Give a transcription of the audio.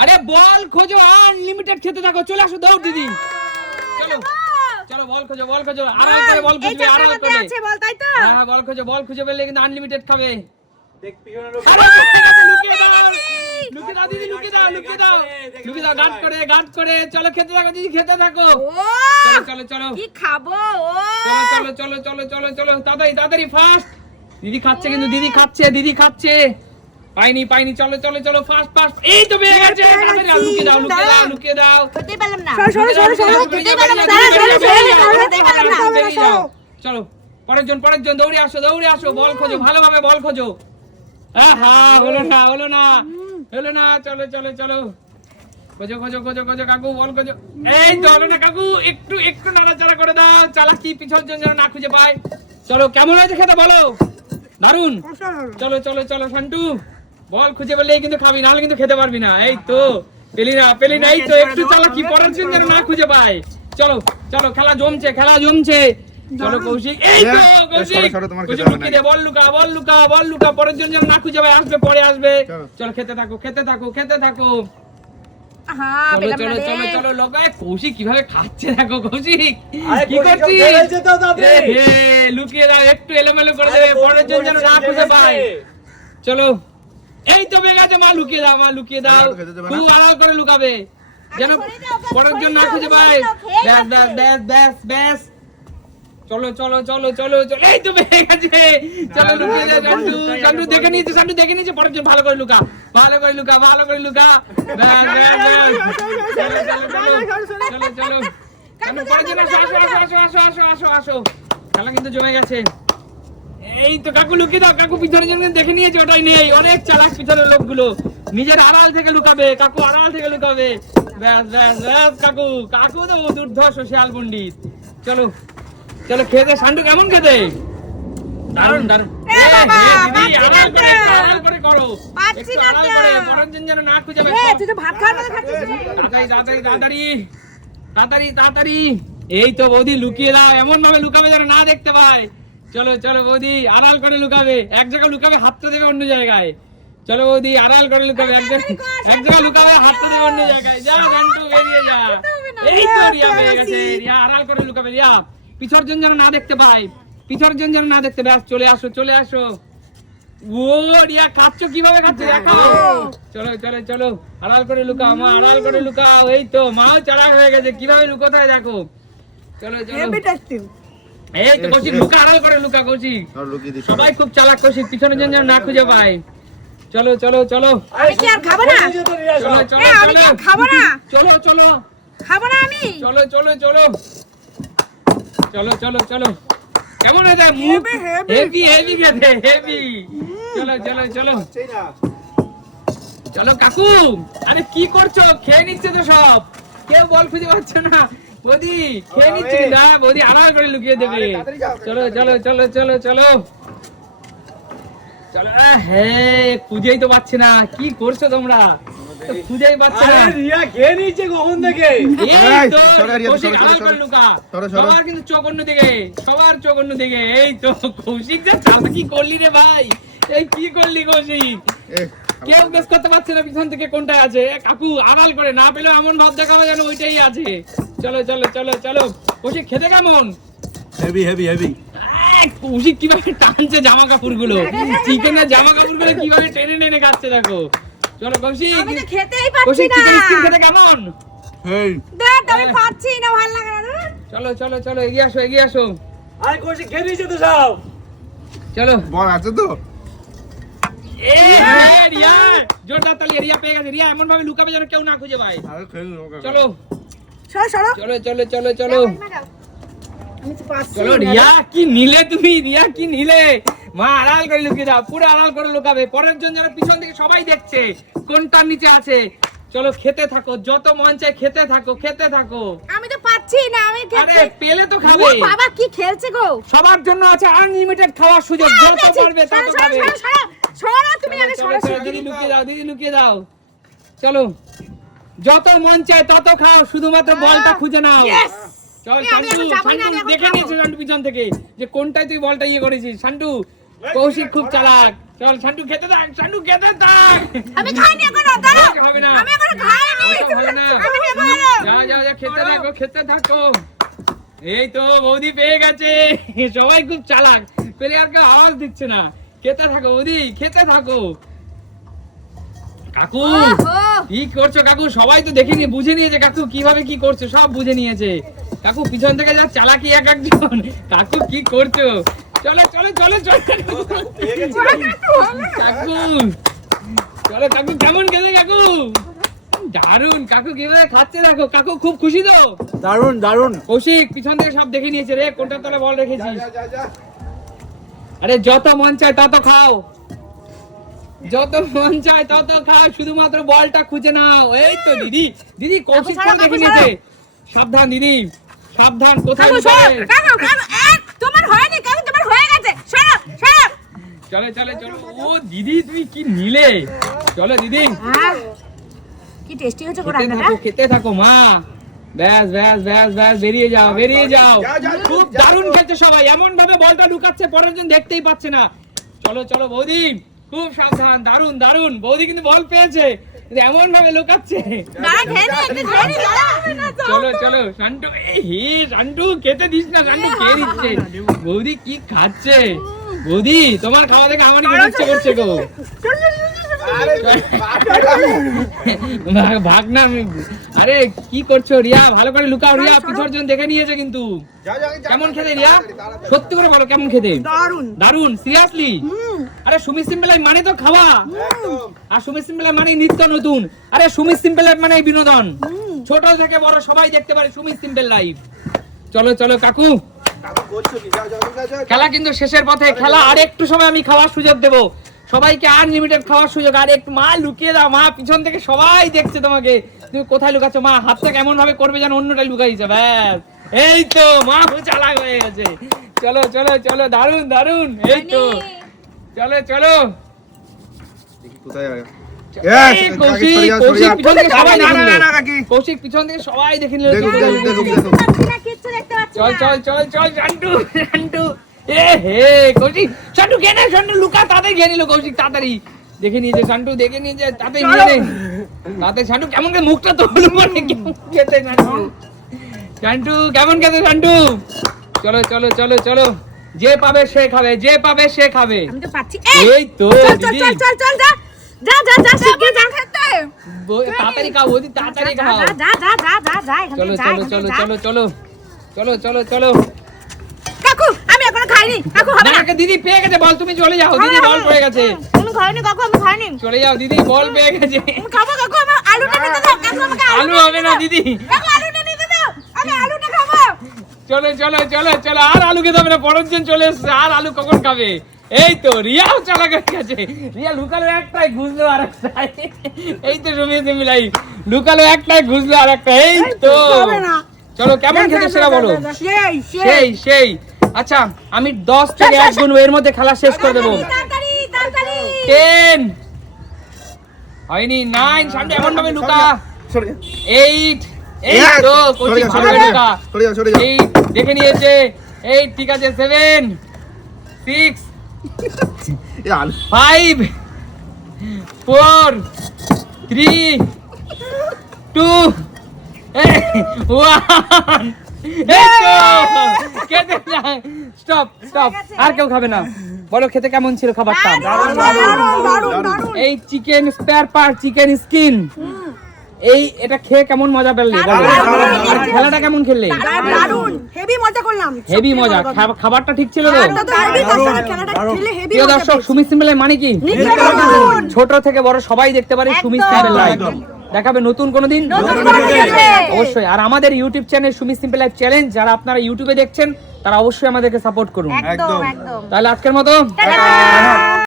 আরে বল খোঁজো, আনলিমিটেড খেতে থাকো, চলে আসো দৌড় দিদি। চলো চলো বল খোঁজো, বল খোঁজো, আরাম করে বল খুঁজবে, আরাম করে। আছে বল, তাই তো? হ্যাঁ বল খোঁজো, বল খুঁজে পেলে কিন্তু আনলিমিটেড খাবে। দেখ পিছনে লোক। আরে ঠিক আছে, লুকিয়ে দাও, লুকিয়ে দাও দিদি, লুকিয়ে দাও, লুকিয়ে দাও, লুকিয়ে দাও, গার্ড করে, গার্ড করে। চলো খেতে থাকো দিদি, খেতে থাকো। ও চলো চলো চলো কি খাবো? ও চলো চলো চলো চলো চলো, তাড়াতাড়ি তাড়াতাড়ি ফাস্ট। দিদি খাচ্ছে কিন্তু, দিদি খাচ্ছে, দিদি খাচ্ছে। পাইনি পাইনি, চলো চলো চলো ফাস্ট ফাস্ট। এই তো পেয়ে গেছে, তাড়াতাড়ি লুকিয়ে দাও, লুকিয়ে দাও, লুকিয়ে দাও। খেতে পেলাম না। চলো পরের জন, পরের জন, দৌড়ে আসো, দৌড়ে আসো, বল খোঁজো, ভালোভাবে বল খোঁজো। হ্যাঁ হলো না, হলো না, হলো না। চলো চলো চলো, খোঁজো খোঁজো খোঁজো খোঁজো কাকু, বল খোঁজো। এই তো হলো না কাকু, একটু একটু নাড়াচাড়া করে দাও, চালাকি পিছন জন যেন না খুঁজে পায়। চলো কেমন হয়েছে খেতে বলো? দারুন। চলো চলো চলো শান্টু, বল খুঁজে পেলেই কিন্তু খাবি, নাহলে কিন্তু খেতে পারবি না। এই তো পেলি না, পেলি না, এই তো একটু চালাকি, পরের জন যেন না খুঁজে পায়। চলো চলো, খেলা জমছে, খেলা জমছে। চলো কৌশিক, এই তো কৌশিক, কৌশিক লুকিয়ে দে, বল লুকা, বল লুকা, বল লুকা, পরের জন যেন না খুঁজে পায়, আসবে পরে আসবে। চলো খেতে থাকো, খেতে থাকো, খেতে থাকো। হ্যাঁ চলো পেলাম চলো না চলো রে। চলো লোক, কৌশিক কিভাবে খাচ্ছে দেখো কৌশিক, আরে কি কৌশিক, করছিস? সব ফেলেছে তো তাড়াতাড়ি। লুকিয়ে দাও, একটু এলোমেলো করে দেবে, পরের জন যেন না খুঁজে পায়। চলো এই তো পেয়ে গেছে, মা লুকিয়ে দাও, মা লুকিয়ে দাও, খুব আড়াল করে লুকাবে যেন পরের জন না খুঁজে পায়। ব্যাস ব্যাস ব্যাস ব্যাস ব্যাস। চলো চলো চলো চলো চলো, এই তো পেয়ে গেছে। চলো লুকিয়ে দাও শান্টু, শান্টু দেখে নিয়েছে, শান্টু দেখে নিয়েছে, পরের জন ভালো করে লুকা, ভালো করে লুকা, ভালো করে লুকা। ব্যাস ব্যাস ব্যাস। চলো চলো চলো চলো চলো, শান্টু পরের জন আসো আসো আসো আসো আসো আসো আসো। খেলা কিন্তু জমে গেছে। এই তো কাকু লুকিয়ে দাও, কাকু পিছনের জন্য দেখে নিয়েছে, ওটাই নেই। অনেক চালাক পিছনের লোকগুলো, নিজের আড়াল থেকে লুকাবে, কাকু আড়াল থেকে লুকাবে। ব্যাস ব্যাস ব্যাস, কাকু, কাকু তো দুর্ধর্ষ শেয়াল পণ্ডিত। চলো চলো খেতে, শান্টু কেমন খেতে? দারুন দারুন। দিদি আড়াল করে, আড়াল করে করো, একটু আড়াল করে, পরের জন যেন না খুঁজে পায়। তুই তো ভাত খাওয়ার মতো খাচ্ছিস। তাড়াতাড়ি তাড়াতাড়ি তাড়াতাড়ি তাড়াতাড়ি তাড়াতাড়ি। এই তো বৌদি লুকিয়ে দাও, এমন ভাবে লুকাবে যেন না দেখতে পায়। চলো চলো বৌদি, আড়াল করে লুকাবে, এক জায়গায় লুকাবে, হাতটা দেবে অন্য জায়গায়। চলো বৌদি আড়াল করে লুকাবে, এক জায়গায় লুকাবে, হাতটা দেবে অন্য জায়গায়। যা শান্টু বেরিয়ে যা। এই তো রিয়া পেয়ে গেছে, রিয়া আড়াল করে লুকাবে, রিয়া পিছর জন যেন না দেখতে পায়, পিছর জন যেন না দেখতে পায়। চলে আসো চলে আসো। ও রিয়া খাচ্ছ, কিভাবে খাচ্ছ দেখাও। চলো চলো চলো, আড়াল করে লুকাও, মা আড়াল করে লুকাও। এই তো মাও চালাক হয়ে গেছে, কিভাবে লুকোতে দেখো। চলো চলো, এই তো কৌশিক লুকা, আড়াল করে লুকা কৌশিক। সবাই খুব চালাক কৌশিক, পিছনে জন যেন না খুঁজে পায়। চলো চলো চলো, আমি কি আর খাবো না? চলো চলো আমি কি আর খাবো না? চলো চলো খাবো না আমি। চলো চলো চলো চলো চলো চলো। কেমন হয়েছে মুখ? হেভি হেভি গেছে, হেভি। চলো চলো চলো চলো কাকু, আরে কি করছো? খেয়ে নিচ্ছে তো সব, কেউ বল খুঁজে পাচ্ছে না। বৌদি খেয়ে নিচ্ছে না, বৌদি আড়াল করে লুকিয়ে দেবে। চলো চলো চলো চলো চলো চলো। হ্যাঁ খুঁজেই তো পাচ্ছে না, কি করছো তোমরা? খুঁজেই পাচ্ছে না। আরে রিয়া খেয়ে নিয়েছে কখন থেকে? এই তো কৌশিক আড়াল করে লুকা, সবার কিন্তু চোখ অন্য দিকে, সবার চোখ অন্য দিকে। এই তো কৌশিক যে চালা কি করলি রে ভাই, এই কি করলি কৌশিক? কেউ বেশ করতে পারছে না পিছন থেকে কোনটায় আছে। কাকু আড়াল করে, না পেলে এমন ভাব দেখাবে যেন ওইটাই আছে। চলো চলো চলো চলো। কৌশিক খেতে কেমন? Heavy heavy heavy. কৌশিক কিভাবে টানছে জামা কাপড় গুলো, চিকেনের জামা কাপড় গুলো কিভাবে টেনে টেনে খাচ্ছে দেখো। চলো কৌশিক, আমি তো খেতেই পাচ্ছি কৌশিক না। চিকেন স্টিক খেতে কেমন? হেই দেখ আমি পাচ্ছি না, ভালো লাগে না। চলো চলো চলো, এগিয়ে আসো এগিয়ে আসো। আরে কৌশিক খেয়ে নিয়েছে তো সব। চলো বল আছে তো? রিয়া জোরদার তালি, রিয়া পেয়ে গেছে। রিয়া এমন ভাবে লুকাবে যেন কেউ না খুঁজে পায়। আরে খেল চলো সরো সরো। চলো চলো চলো চলো আমি তো পাচ্ছি চলো। না। রিয়া কি নিলে তুমি, রিয়া কি নিলে? মা আড়াল করে লুকিয়ে দাও, পুরো আড়াল করে লুকাবে, পরের জন যেন পিছন থেকে সবাই দেখছে কোনটার নিচে আছে। চলো খেতে থাকো, যত মন চাই খেতে থাকো, খেতে থাকো। আমি তো পাচ্ছি না, আমি আরে খেতে। পেলে তো ও খাবে। বাবা কি খেলছে গো? সবার জন্য আছে আনলিমিটেড খাওয়ার সুযোগ, যত পারবে তত খাবে। সরো তুমি, আগে চলো, সরো চলো, দিদি লুকিয়ে দাও, দিদি লুকিয়ে দাও। চলো যত মন চায় তত খাও, শুধুমাত্র বলটা খুঁজে নাও। Yes! চল আমি শান্টু, এখন যাবো না, আমি শান্টু এখন দেখে খাবো। নিয়েছে শান্টু পিছন থেকে যে কোনটায় তুই বলটা ইয়ে করেছিস। শান্টু কৌশিক খুব চালাক। চল শান্টু খেতে থাক, শান্টু খেতে থাক। আমি খাইনি এখনো, দাঁড়াও। হবে না। আমি এখনো খেতে থাকো। এই তো বৌদি পেয়ে গেছে, সবাই খুব চালাক, প্লেয়ারকে আওয়াজ দিচ্ছে না। খেতে থাকো বৌদি, খেতে থাকো। কাকু কি করছো কাকু? সবাই তো দেখে নিয়ে বুঝে নিয়েছে কাকু কিভাবে কি করছো, সব বুঝে নিয়েছে কাকু। পিছন থেকে যা চালাকি এক একজন। কাকু কি করছো? চলো চলো চলো চলো কাকু, চলো কাকু। কেমন খেলে কাকু? দারুন কাকু, কিভাবে খাচ্ছে দেখো। কাকু খুব খুশি তো? দারুন দারুন। কৌশিক পিছন থেকে সব দেখে নিয়েছে রে, কোনটা তলে বল রেখেছিস। আরে যত মন চায় তত খাও, যত মন চায় তত খাও, শুধুমাত্র বলটা খুঁজে নাও। এই তো দিদি, দিদি কৌশিক তো দেখে নিয়েছে। সাবধান দিদি, সাবধান। কোথায় লুকাবে? তোমার হয়নি কাকু, তোমার হয়ে গেছে। সরো সরো। চলে চলে চলো। ও দিদি তুমি কি নিলে? চলো দিদি, কি টেস্টি হচ্ছে গো খেতে রান্নাটা। থাকো, খেতে থাকো মা। ব্যাস ব্যাস ব্যাস ব্যাস, বেরিয়ে যাও বেরিয়ে যাও। খুব দারুণ খেলছে সবাই, এমন ভাবে বলটা ঢুকাচ্ছে পরের জন দেখতেই পাচ্ছে না। চলো চলো বৌদি, খুব সাবধান। দারুণ দারুণ। বৌদি কিন্তু বল পেয়েছে, কিন্তু এমন ভাবে লুকাচ্ছে। দাঁড়া, খেয়ে নে, একটু খেয়ে নে, দাঁড়া। চলো চলো শান্টু, এই হে শান্টু খেতে দিস না। শান্টু খেয়ে দিচ্ছে। বৌদি কি খাচ্ছে? বৌদি তোমার খাওয়া দেখে আমারই খুব ইচ্ছে করছে গো। ভাগনা, আরে কি করছো রিয়া? ভালো করে লুকাও রিয়া, পিছর জন দেখে নিয়েছে কিন্তু। কেমন খেতে রিয়া? সত্যি করে বলো কেমন খেতে? দারুন। দারুন সিরিয়াসলি? আরে সুমি সিম্পল লাইফ মানে তো খাওয়া, আর সুমি সিম্পল লাইফ মানে নিত্য নতুন। আরে সুমি সিম্পল লাইফ মানে বিনোদন, ছোট থেকে বড় সবাই দেখতে পারে সুমি সিম্পল লাইফ। চলো চলো কাকু, খেলা কিন্তু শেষের পথে। খেলা আর একটু সময় আমি খাওয়ার সুযোগ দেবো সবাইকে, আনলিমিটেড খাওয়ার সুযোগ। আর একটু মা লুকিয়ে দাও, মা পিছন থেকে সবাই দেখছে তোমাকে, তুমি কোথায় লুকাচ্ছ। মা হাতটা কেমন ভাবে করবে যেন অন্যটাই লুকাইছে। ব্যাস এই তো মা চালাক হয়ে গেছে। চলো চলো চলো, দারুন দারুন। এই তো চলো চলো। এই কৌশিক, কৌশিক পিছন থেকে সবাই দেখে নিল। কৌশিক পিছন থেকে সবাই দেখে নিল। কিচ্ছু দেখতে পাচ্ছি চল না। চল চল চল শান্টু শান্টু। এ হে কৌশিক, শান্টু কে না? শান্টু লুকা, তাড়াতাড়ি খেয়ে নিল কৌশিক, তাড়াতাড়ি দেখে নিয়েছে। শান্টু দেখে নিয়েছে, তাড়াতাড়ি নিয়ে নে। তাড়াতাড়ি শান্টু কেমন করে মুখটা তো হলো মানে কেমন খেতে শান্টু। শান্টু কেমন খেতে শান্টু? চলো চলো চলো চলো, যে পাবে সে খাবে, যে পাবে সে খাবে। আমি তো পাচ্ছি। এই তো চল চল দিদি, চল চল চল, যা যা যা যা, শিগগির যা খেতে। তাড়াতাড়ি খাও বৌদি, তাড়াতাড়ি খাও। যা যা যা যা যা যা, এখান চলো থেকে যা, চলো এখান চলো থেকে যা। চলো চলো চলো চলো চলো। কাকু আমি এখনো খাইনি। কাকু হবে না। না দিদি পেয়ে গেছে বল, তুমি চলে যাও। দিদি বল পেয়ে গেছে, আমি খাইনি কাকু, আমি খাইনি। চলে যাও দিদি, বল পেয়ে গেছে। আমি খাবো কাকু, আমার আলুটা নিতে দাও। কাকু আমাকে আলু হবে না দিদি। কাকু আলুটা নিতে দাও, আমি আলুটা খাবো। চলো চলো চলো চলো, আর আলু খেতে হবে না, পরের জন চলে এসছে। আর আলু কখন খাবে? এই তো রিয়াও চালা গেছে। রিয়া লুকালো একটাই, ঘুষলো আর একটাই। এই তো সুমিত মিলাই লুকালো একটাই, ঘুষলো আর একটা। এই তো চলো, কেমন খেতে সেটা বলো। সেই সেই সেই। আচ্ছা আমি 10 থেকে 1 গুণ এর মধ্যে খেলা শেষ করে দেবো। তাড়াতাড়ি তাড়াতাড়ি। 10 হয়নি, 9 সামনে এমন ভাবে লুকা। 8 এই তো কোচিং ভাবে লুকা। 8 দেখে নিয়েছে। 8 ঠিক আছে। 7 6 5 4 3 2 1 খেতে স্টপ স্টপ। আর কেউ খাবে না। বলো খেতে কেমন ছিল খাবারটা? এই chicken spare part, chicken skin, এই এটা খেয়ে কেমন মজা পেলে? আর খেলাটা কেমন খেললে? দারুন, হেভি মজা করলাম। হেভি মজা। খাবারটা ঠিক ছিল তো? খেলাটা খেলে হেভি প্রিয় দর্শক, সুমি সিম্পল লাইফ মানে কি? ছোট থেকে বড় সবাই দেখতে পারে সুমি সিম্পল লাইফ। দেখাবে নতুন কোনো দিন অবশ্যই। আর আমাদের YouTube channel Sumi simple life challenge, যারা আপনারা ইউটিউবে দেখছেন তারা অবশ্যই আমাদেরকে সাপোর্ট করুন। একদম একদম। তাহলে আজকের মতো